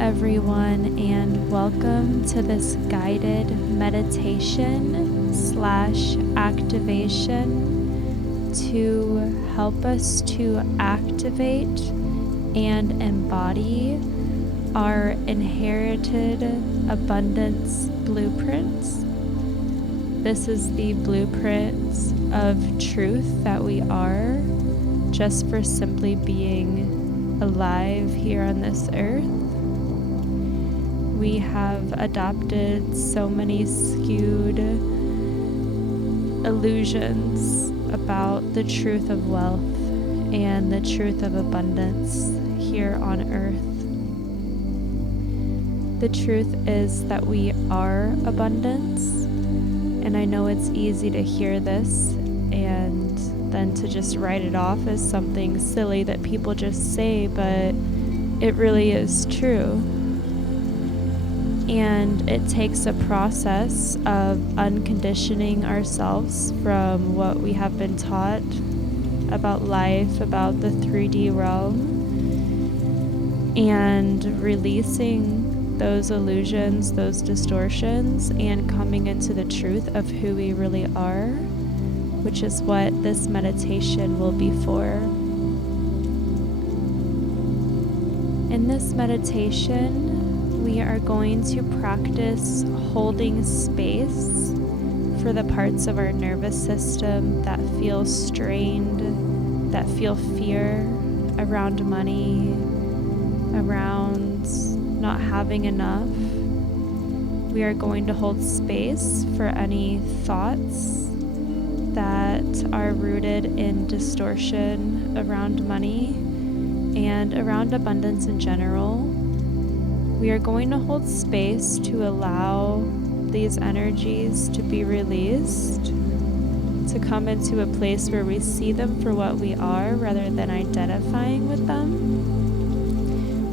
everyone, and welcome to this guided meditation/activation to help us to activate and embody our inherited abundance blueprints. This is the blueprints of truth that we are, just for simply being alive here on this earth. We have adopted so many skewed illusions about the truth of wealth and the truth of abundance here on earth. The truth is that we are abundance, and I know it's easy to hear this and then to just write it off as something silly that people just say, but it really is true. And it takes a process of unconditioning ourselves from what we have been taught about life, about the 3D realm, and releasing those illusions, those distortions, and coming into the truth of who we really are, which is what this meditation will be for. In this meditation, we are going to practice holding space for the parts of our nervous system that feel strained, that feel fear around money, around not having enough. We are going to hold space for any thoughts that are rooted in distortion around money and around abundance in general. We are going to hold space to allow these energies to be released, to come into a place where we see them for what we are rather than identifying with them.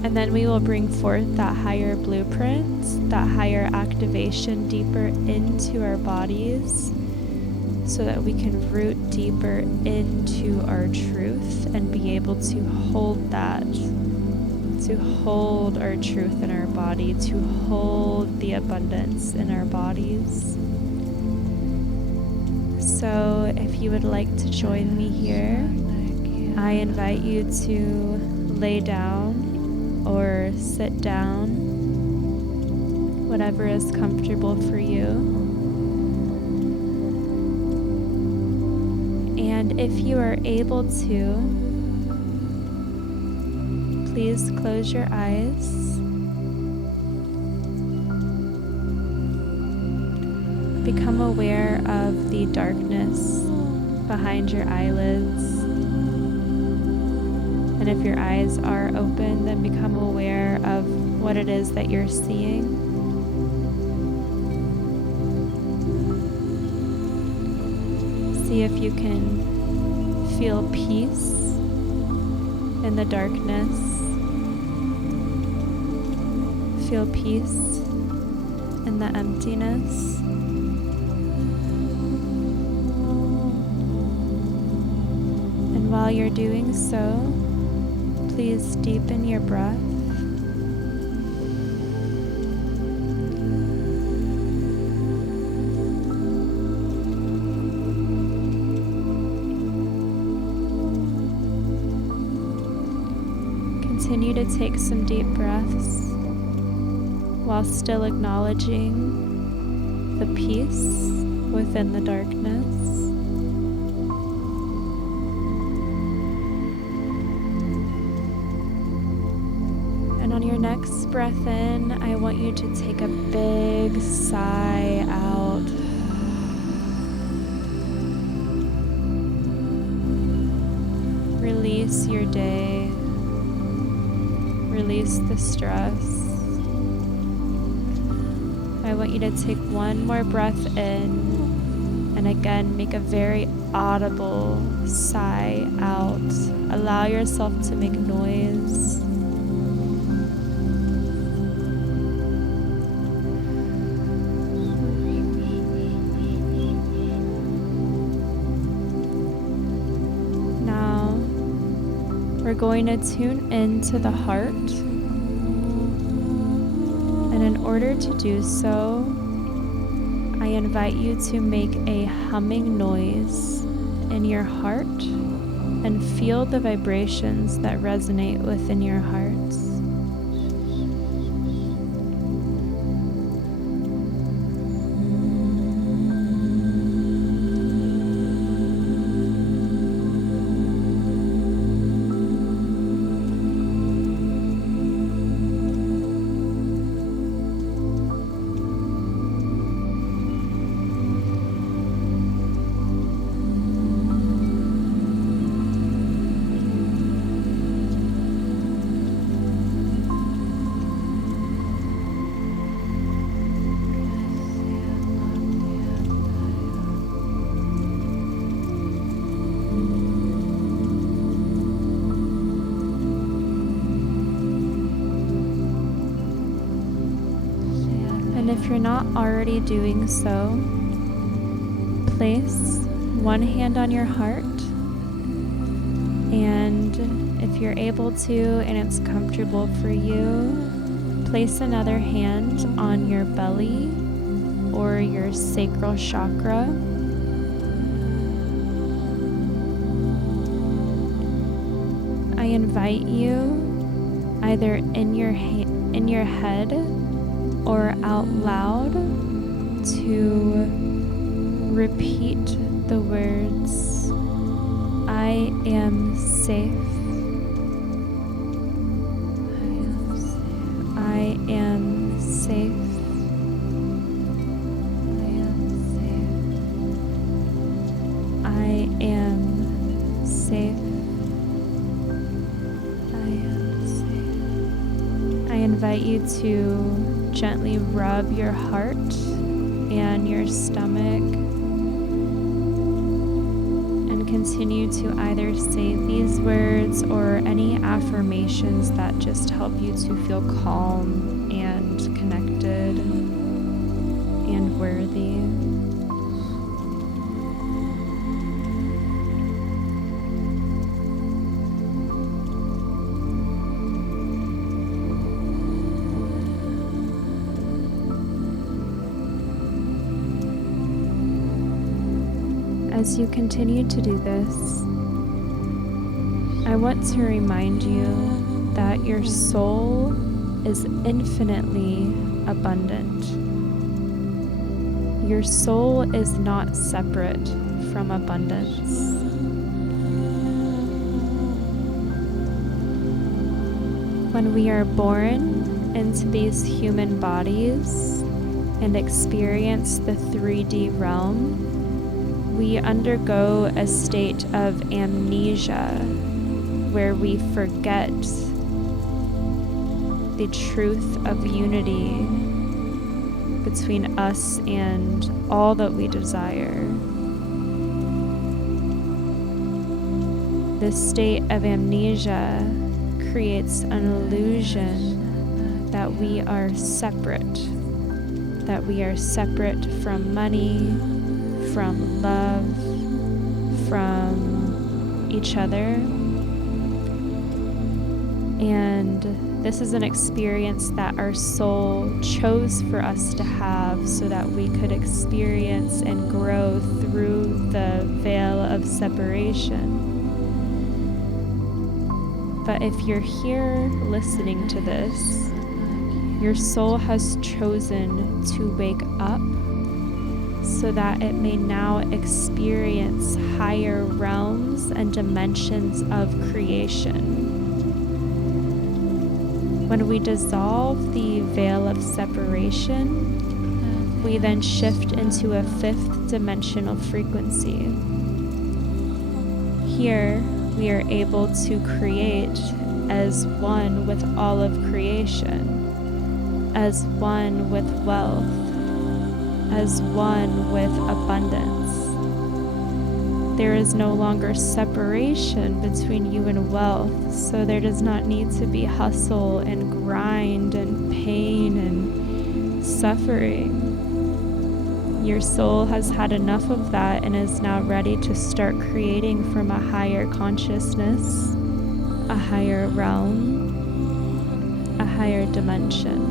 And then we will bring forth that higher blueprint, that higher activation deeper into our bodies so that we can root deeper into our truth and be able to hold that, to hold our truth in our body, to hold the abundance in our bodies. So if you would like to join me here, I invite you to lay down or sit down, whatever is comfortable for you. And if you are able to, please close your eyes. Become aware of the darkness behind your eyelids. And if your eyes are open, then become aware of what it is that you're seeing. See if you can feel peace in the darkness. Feel peace in the emptiness. And while you're doing so, please deepen your breath. Continue to take some deep breaths while still acknowledging the peace within the darkness. And on your next breath in, I want you to take a big sigh out. Release your day. Release the stress. I want you to take one more breath in, and again, make a very audible sigh out. Allow yourself to make noise. We're going to tune into the heart. And in order to do so, I invite you to make a humming noise in your heart and feel the vibrations that resonate within your hearts. And if you're not already doing so, place one hand on your heart, and if you're able to and it's comfortable for you, place another hand on your belly or your sacral chakra. I invite you, either in your head or out loud, to repeat the words, I am safe. I am safe. I am safe. I invite you to gently rub your heart and your stomach and continue to either say these words or any affirmations that just help you to feel calm and connected and worthy. As you continue to do this, I want to remind you that your soul is infinitely abundant. Your soul is not separate from abundance. When we are born into these human bodies and experience the 3D realm, we undergo a state of amnesia where we forget the truth of unity between us and all that we desire. This state of amnesia creates an illusion that we are separate from money, from love, from each other. And this is an experience that our soul chose for us to have so that we could experience and grow through the veil of separation. But if you're here listening to this, your soul has chosen to wake up so that it may now experience higher realms and dimensions of creation. When we dissolve the veil of separation, we then shift into a 5th dimensional frequency. Here, we are able to create as one with all of creation, as one with wealth, as one with abundance. There is no longer separation between you and wealth, so there does not need to be hustle and grind and pain and suffering. Your soul has had enough of that and is now ready to start creating from a higher consciousness, a higher realm, a higher dimension.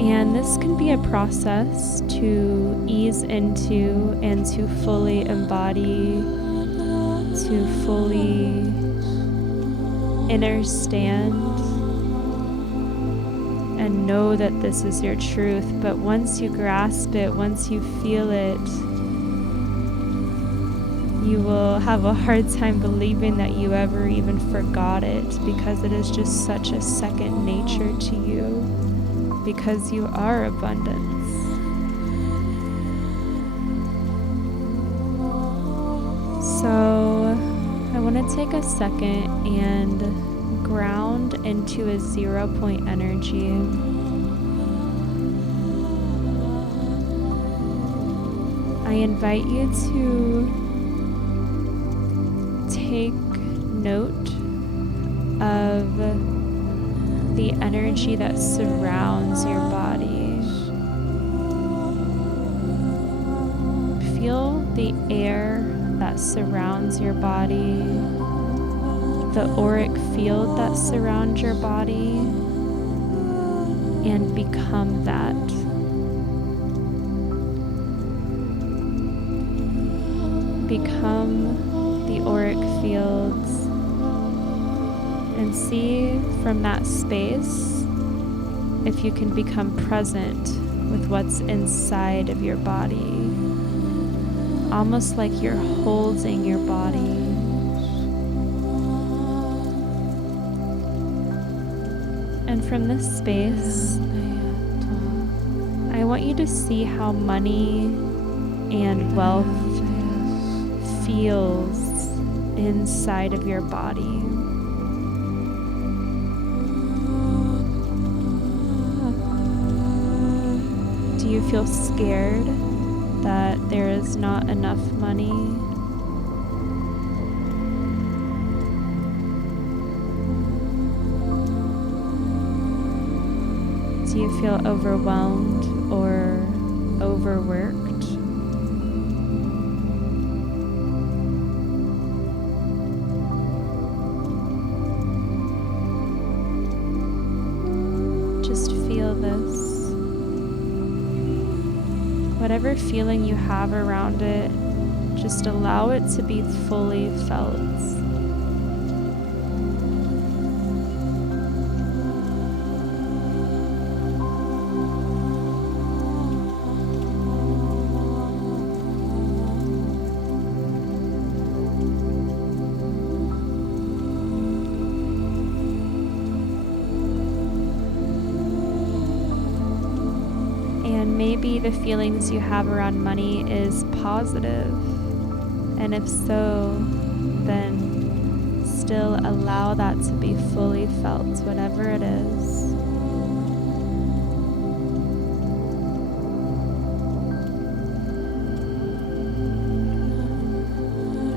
And this can be a process to ease into and to fully embody, to fully understand and know that this is your truth. But once you grasp it, once you feel it, you will have a hard time believing that you ever even forgot it, because it is just such a second nature to you, because you are abundance. So I want to take a second and ground into a 0 point energy. I invite you to take note of the energy that surrounds your body. Feel the air that surrounds your body, the auric field that surrounds your body, and become that. Become the auric fields and see from that space if you can become present with what's inside of your body, almost like you're holding your body. And from this space, I want you to see how money and wealth feels inside of your body. Do you feel scared that there is not enough money? Do you feel overwhelmed or overworked? Just feel this. Whatever feeling you have around it, just allow it to be fully felt. Maybe the feelings you have around money is positive, and if so, then still allow that to be fully felt, whatever it is.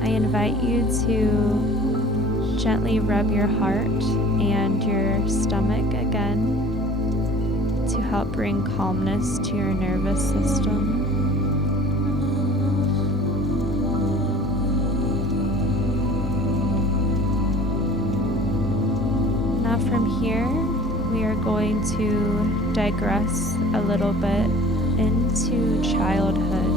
I invite you to gently rub your heart and your stomach again, to help bring calmness to your nervous system. Now from here, we are going to digress a little bit into childhood.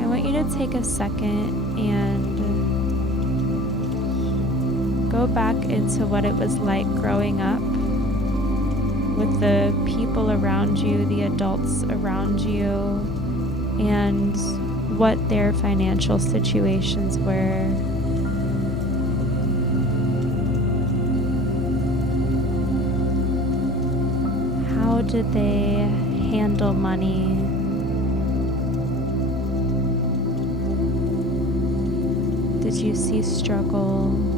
I want you to take a second and go back into what it was like growing up with the people around you, the adults around you, and what their financial situations were. How did they handle money? Did you see struggle?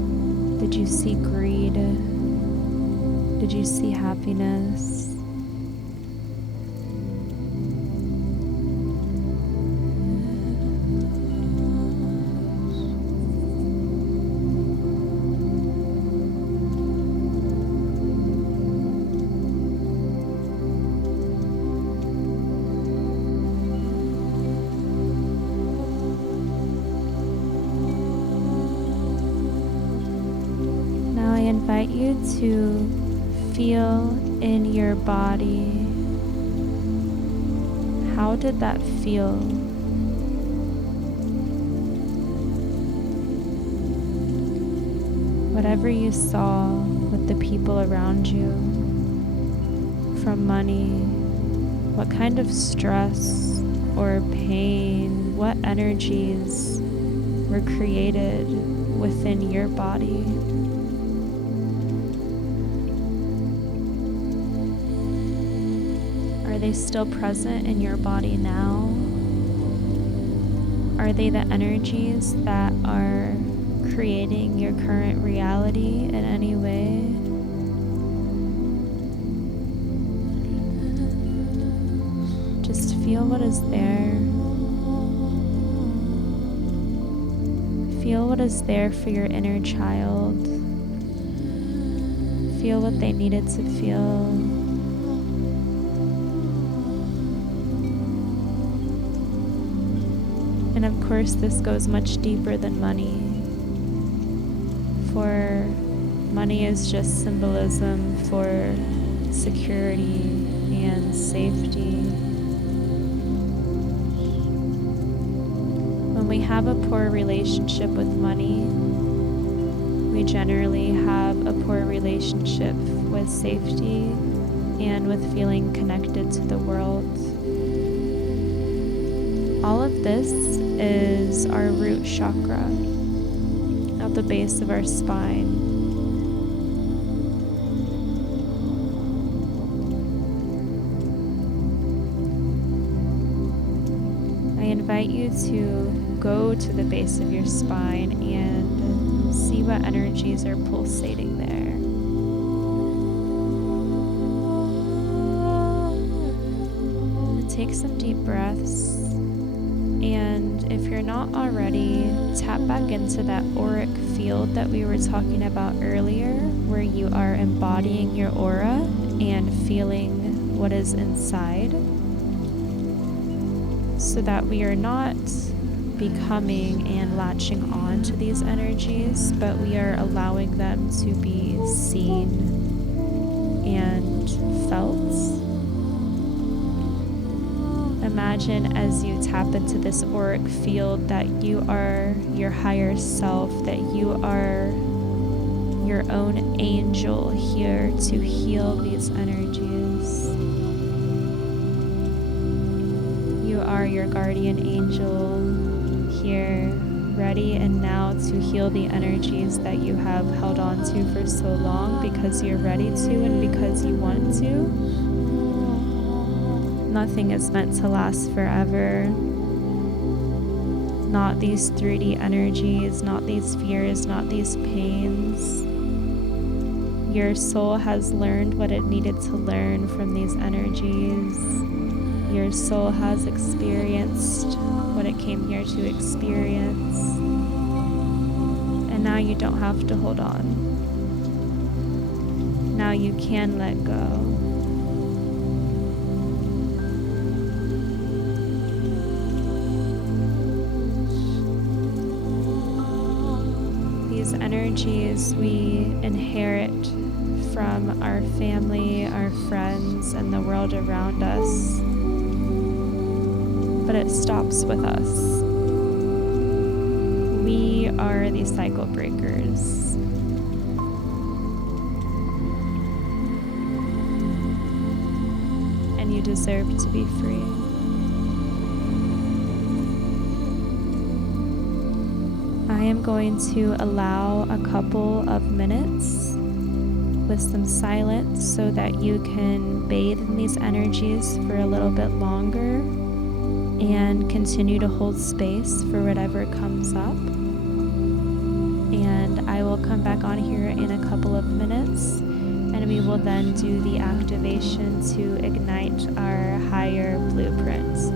Did you see greed? Did you see happiness? I invite you to feel in your body. How did that feel? Whatever you saw with the people around you, from money, what kind of stress or pain, what energies were created within your body? Are they still present in your body now? Are they the energies that are creating your current reality in any way? Just feel what is there. Feel what is there for your inner child. Feel what they needed to feel. And of course, this goes much deeper than money. For money is just symbolism for security and safety. When we have a poor relationship with money, we generally have a poor relationship with safety and with feeling connected to the world. All of this is our root chakra at the base of our spine. I invite you to go to the base of your spine and see what energies are pulsating there. Take some deep breaths. And if you're not already, tap back into that auric field that we were talking about earlier, where you are embodying your aura and feeling what is inside, so that we are not becoming and latching on to these energies, but we are allowing them to be seen and felt. Imagine as you tap into this auric field that you are your higher self, that you are your own angel here to heal these energies. You are your guardian angel here, ready and now to heal the energies that you have held on to for so long because you're ready to and because you want to. Nothing is meant to last forever. Not these 3D energies, not these fears, not these pains. Your soul has learned what it needed to learn from these energies. Your soul has experienced what it came here to experience. And now you don't have to hold on. Now you can let go. These energies we inherit from our family, our friends, and the world around us. But it stops with us. We are the cycle breakers. And you deserve to be free. I am going to allow a couple of minutes with some silence so that you can bathe in these energies for a little bit longer and continue to hold space for whatever comes up. And I will come back on here in a couple of minutes, and we will then do the activation to ignite our higher blueprints.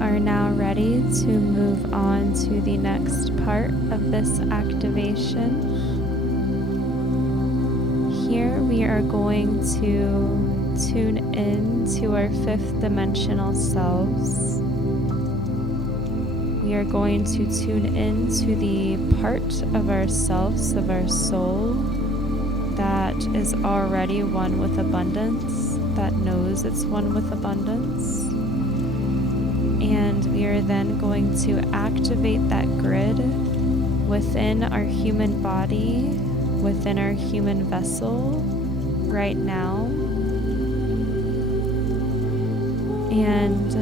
are now ready to move on to the next part of this activation. Here we are going to tune in to our fifth dimensional selves. We are going to tune in to the part of ourselves, of our soul, that is already one with abundance, that knows it's one with abundance. And we are then going to activate that grid within our human body, within our human vessel right now. And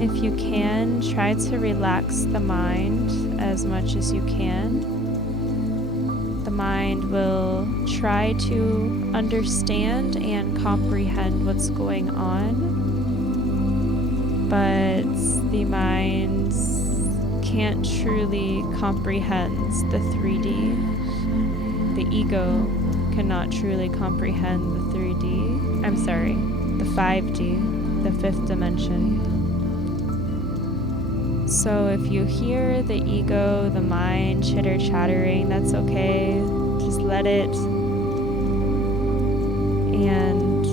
if you can, try to relax the mind as much as you can. The mind will try to understand and comprehend what's going on, but the mind can't truly comprehend the 3D. The ego cannot truly comprehend the 3D. I'm sorry, the 5D, the fifth dimension. So if you hear the ego, the mind chitter-chattering, that's okay. Just let it. And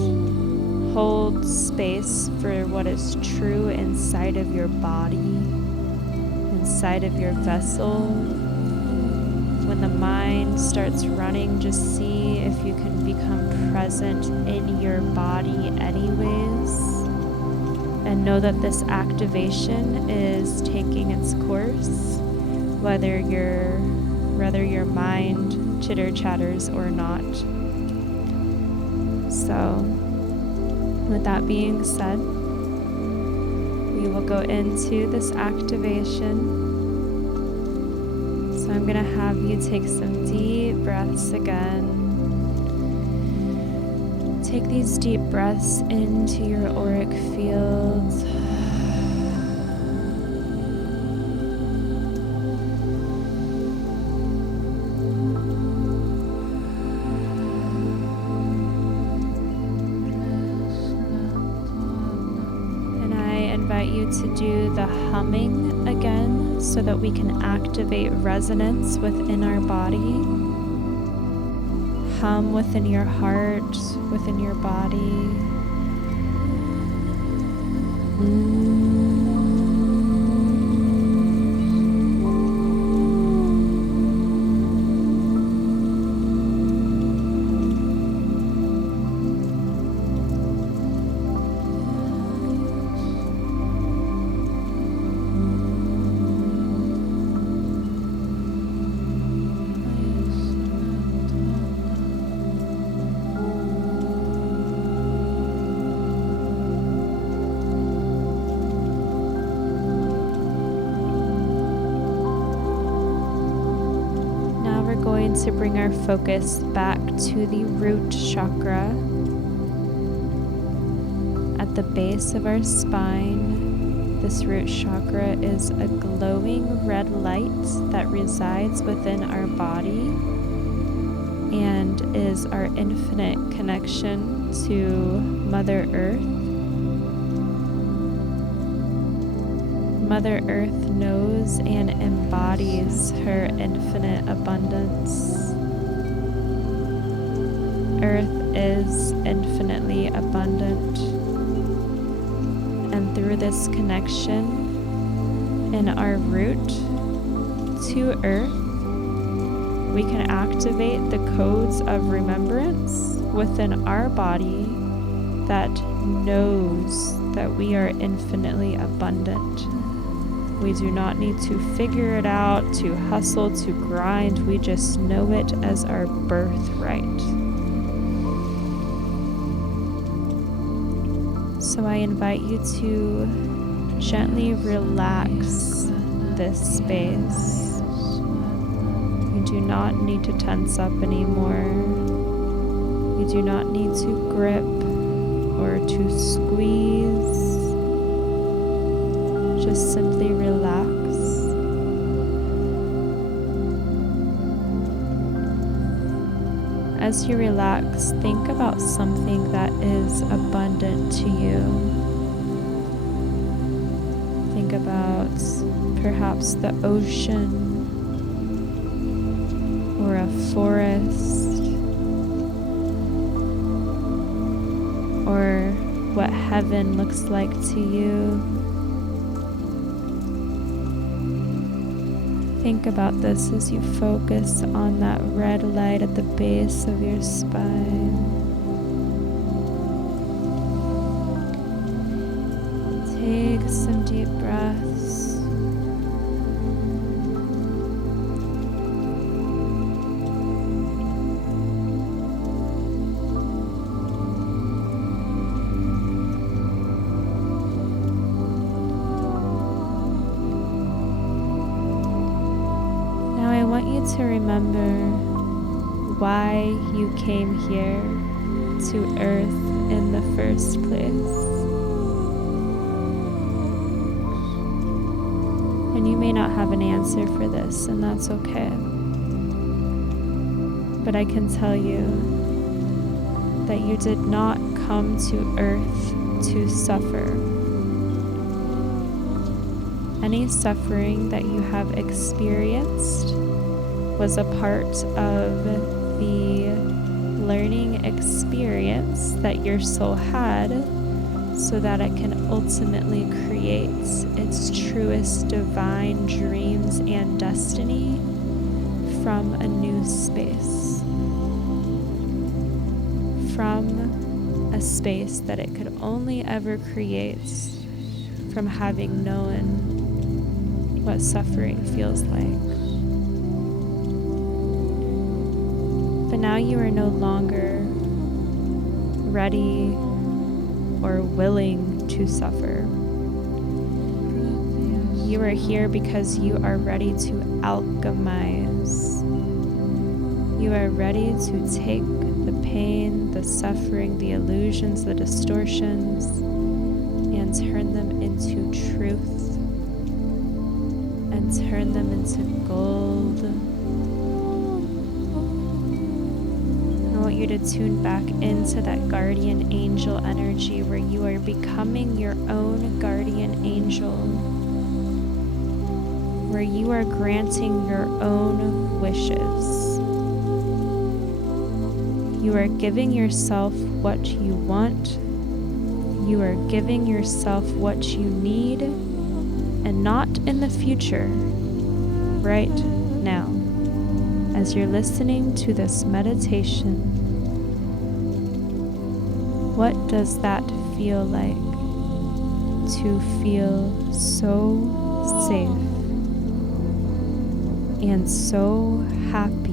hold space for what is true inside of your body, inside of your vessel. When the mind starts running, just see if you can become present in your body anyways. And know that this activation is taking its course, whether your mind chitter-chatters or not. So, with that being said, we will go into this activation. So I'm going to have you take some deep breaths again. Take these deep breaths into your auric field. And I invite you to do the humming again so that we can activate resonance within our body. Hum within your heart, within your body. To bring our focus back to the root chakra at the base of our spine. This root chakra is a glowing red light that resides within our body and is our infinite connection to Mother Earth. Mother Earth knows and embodies her infinite abundance. Earth is infinitely abundant. And through this connection in our root to Earth, we can activate the codes of remembrance within our body that knows that we are infinitely abundant. We do not need to figure it out, to hustle, to grind. We just know it as our birthright. So I invite you to gently relax this space. You do not need to tense up anymore. You do not need to grip or to squeeze. Just simply relax. As you relax, think about something that is abundant to you. perhaps the ocean or a forest, or what heaven looks like to you. Think about this as you focus on that red light at the base of your spine. Take some deep breaths. Now I want you to remember why you came here to Earth in the first place. And you may not have an answer for this, and that's okay. But I can tell you that you did not come to Earth to suffer. Any suffering that you have experienced was a part of the learning experience that your soul had, so that it can ultimately create its truest divine dreams and destiny from a new space. From a space that it could only ever create from having known what suffering feels like. But now you are no longer ready or willing to suffer. You are here because you are ready to alchemize. You are ready to take the pain, the suffering, the illusions, the distortions, and turn them into truth, and turn them into gold. I want you to tune back into that guardian angel energy where you are becoming your own guardian angel, where you are granting your own wishes. You are giving yourself what you want. You are giving yourself what you need, and not in the future, right now. As you're listening to this meditation, what does that feel like to feel so safe and so happy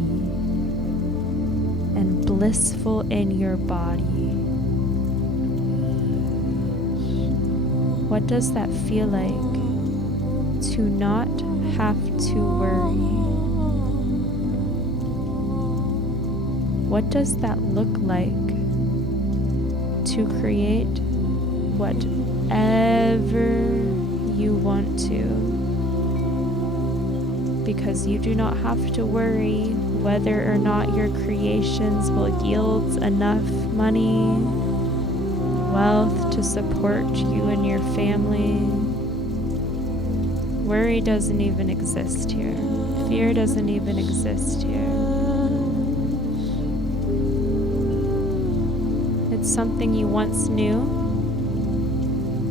and blissful in your body? What does that feel like to not have to worry? What does that look like to create whatever you want to? Because you do not have to worry whether or not your creations will yield enough money, wealth to support you and your family. Worry doesn't even exist here. Fear doesn't even exist here. It's something you once knew,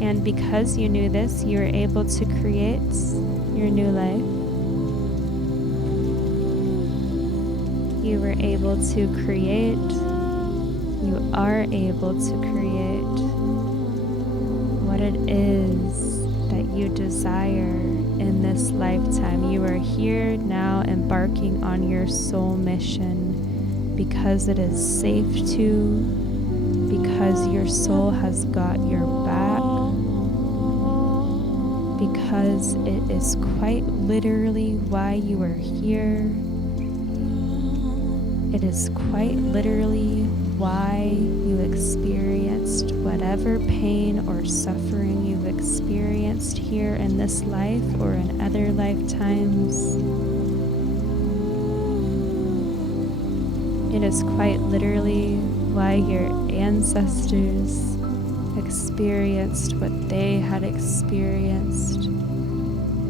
and because you knew this, you were able to create your new life. You were able to create, you are able to create what it is that you desire in this lifetime. You are here now embarking on your soul mission because it is safe to, because your soul has got your back, because it is quite literally why you are here. It is quite literally why you experienced whatever pain or suffering you've experienced here in this life or in other lifetimes. It is quite literally why your ancestors experienced what they had experienced.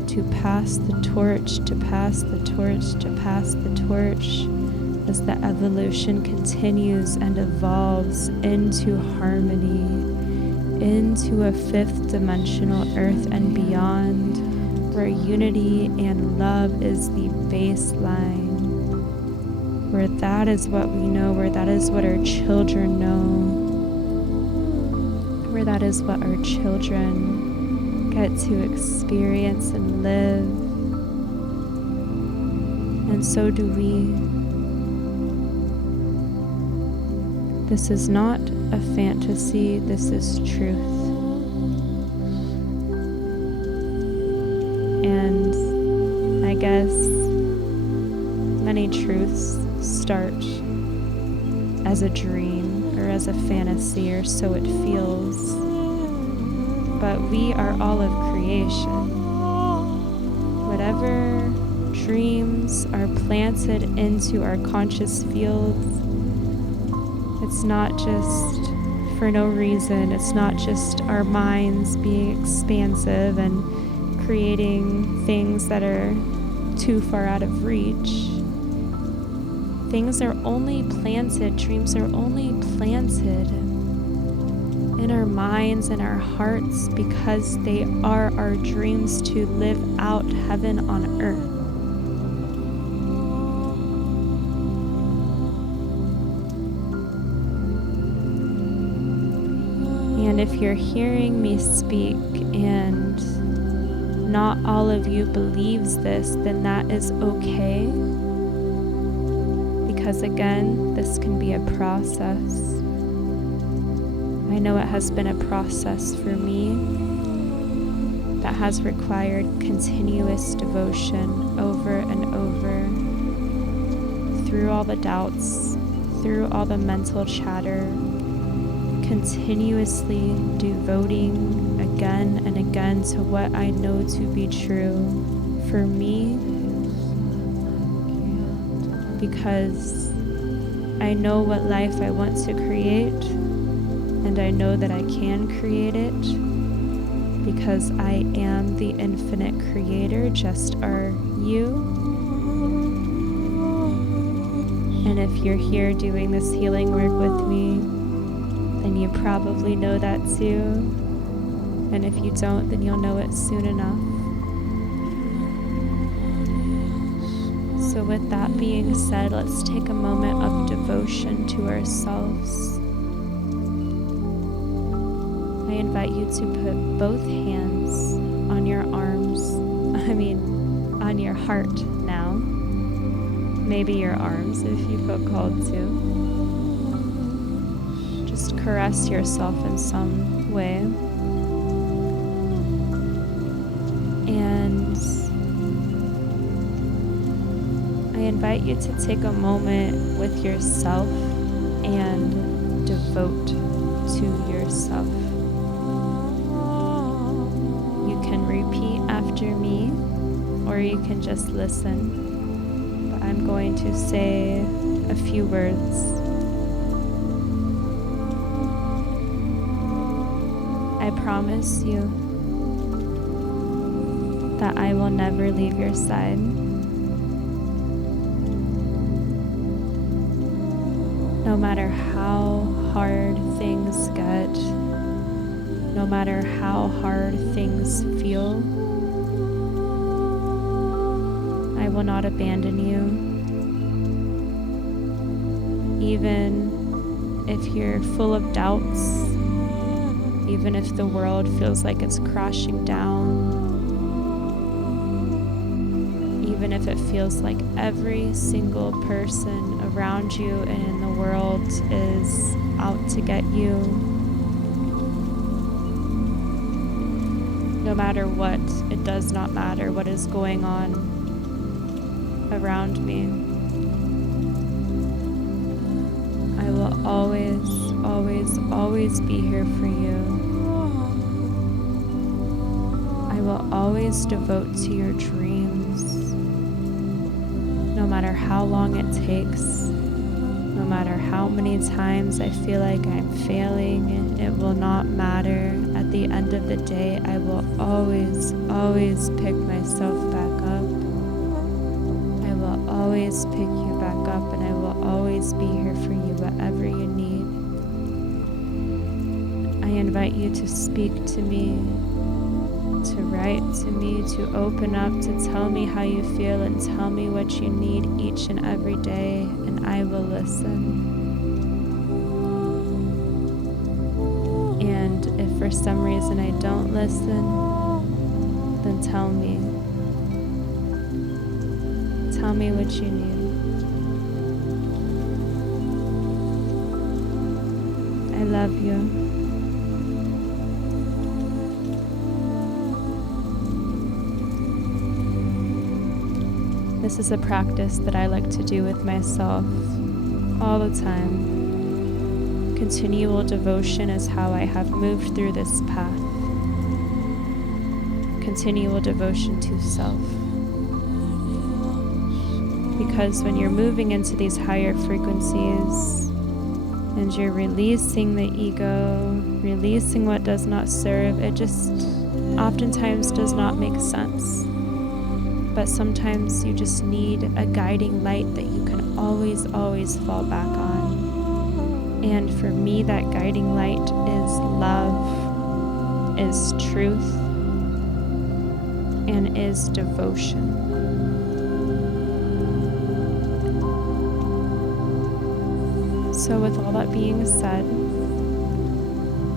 to pass the torch, to pass the torch, to pass the torch, as the evolution continues and evolves into harmony, into a fifth dimensional earth and beyond, where unity and love is the baseline, where that is what we know, where that is what our children know, where that is what our children get to experience and live. And so do we. This is not a fantasy, this is truth. And I guess many truths start as a dream or as a fantasy, or so it feels. But we are all of creation. Whatever dreams are planted into our conscious fields, it's not just for no reason. It's not just our minds being expansive and creating things that are too far out of reach. Things are only planted, dreams are only planted in our minds and our hearts because they are our dreams to live out heaven on earth. And if you're hearing me speak and not all of you believes this, then that is okay. Because again, this can be a process. I know it has been a process for me that has required continuous devotion over and over, through all the doubts, through all the mental chatter, continuously devoting again and again to what I know to be true for me, because I know what life I want to create, and I know that I can create it because I am the infinite creator, just are you. And if you're here doing this healing work with me, then you probably know that too. And if you don't, then you'll know it soon enough. So with that being said, let's take a moment of devotion to ourselves. I invite you to put both hands on your arms, on your heart now. Maybe your arms if you feel called to. Just caress yourself in some way. And I invite you to take a moment with yourself and devote to yourself. You can repeat after me, or you can just listen. But I'm going to say a few words. I promise you that I will never leave your side. No matter how hard things get, no matter how hard things feel, I will not abandon you. Even if you're full of doubts, even if the world feels like it's crashing down, even if it feels like every single person around you and in the world is out to get you. No matter what, it does not matter what is going on around me. I will always, always, always be here for you. I will always devote to your dreams. No matter how long it takes, no matter how many times I feel like I'm failing, it will not matter. At at the end of the day, I will always, always pick myself back up. I will always pick you back up, and I will always be here for you, whatever you need. I invite you to speak to me, to write to me, to open up, to tell me how you feel and tell me what you need each and every day, and I will listen. And if for some reason I don't listen, then tell me. Tell me what you need. I love you. This is a practice that I like to do with myself all the time. Continual devotion is how I have moved through this path. Continual devotion to self. Because when you're moving into these higher frequencies and you're releasing the ego, releasing what does not serve, it just oftentimes does not make sense. But sometimes you just need a guiding light that you can always, always fall back on. And for me, that guiding light is love, is truth, and is devotion. So with all that being said,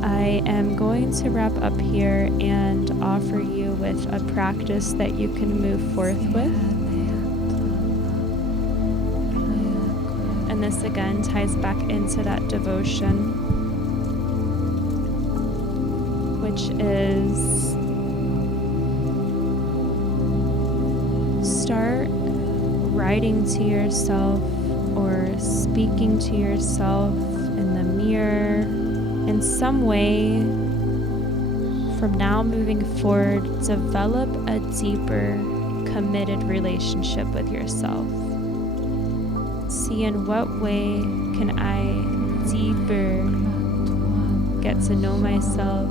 I am going to wrap up here and offer you with a practice that you can move forth with. And this again ties back into that devotion, which is start writing to yourself or speaking to yourself in the mirror in some way. From now moving forward, develop a deeper, committed relationship with yourself. See in what way can I deeper get to know myself,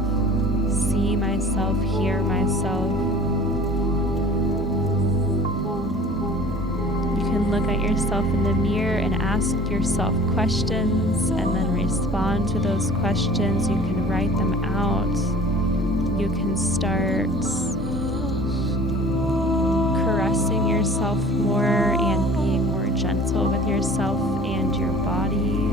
see myself, hear myself. You can look at yourself in the mirror and ask yourself questions and then respond to those questions. You can write them out. You can start caressing yourself more and being more gentle with yourself and your body.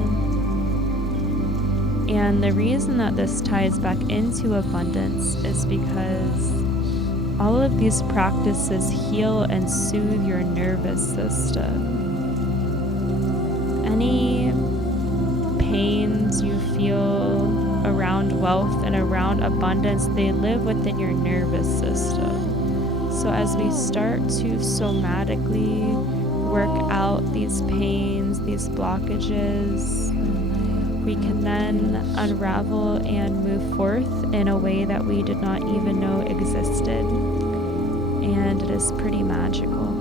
And the reason that this ties back into abundance is because all of these practices heal and soothe your nervous system. Any pains you feel around wealth and around abundance, they live within your nervous system. So as we start to somatically work out these pains, these blockages, we can then unravel and move forth in a way that we did not even know existed. And it is pretty magical.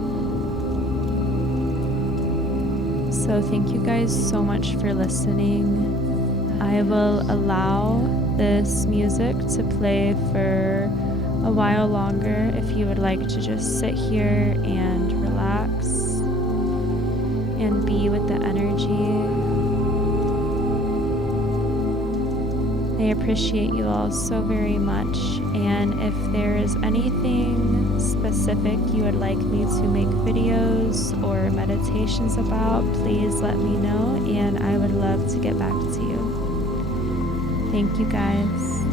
So thank you guys so much for listening. I will allow this music to play for a while longer if you would like to just sit here and relax and be with the energy. I appreciate you all so very much, and if there is anything specific you would like me to make videos or meditations about, please let me know and I would love to get back to you. Thank you guys.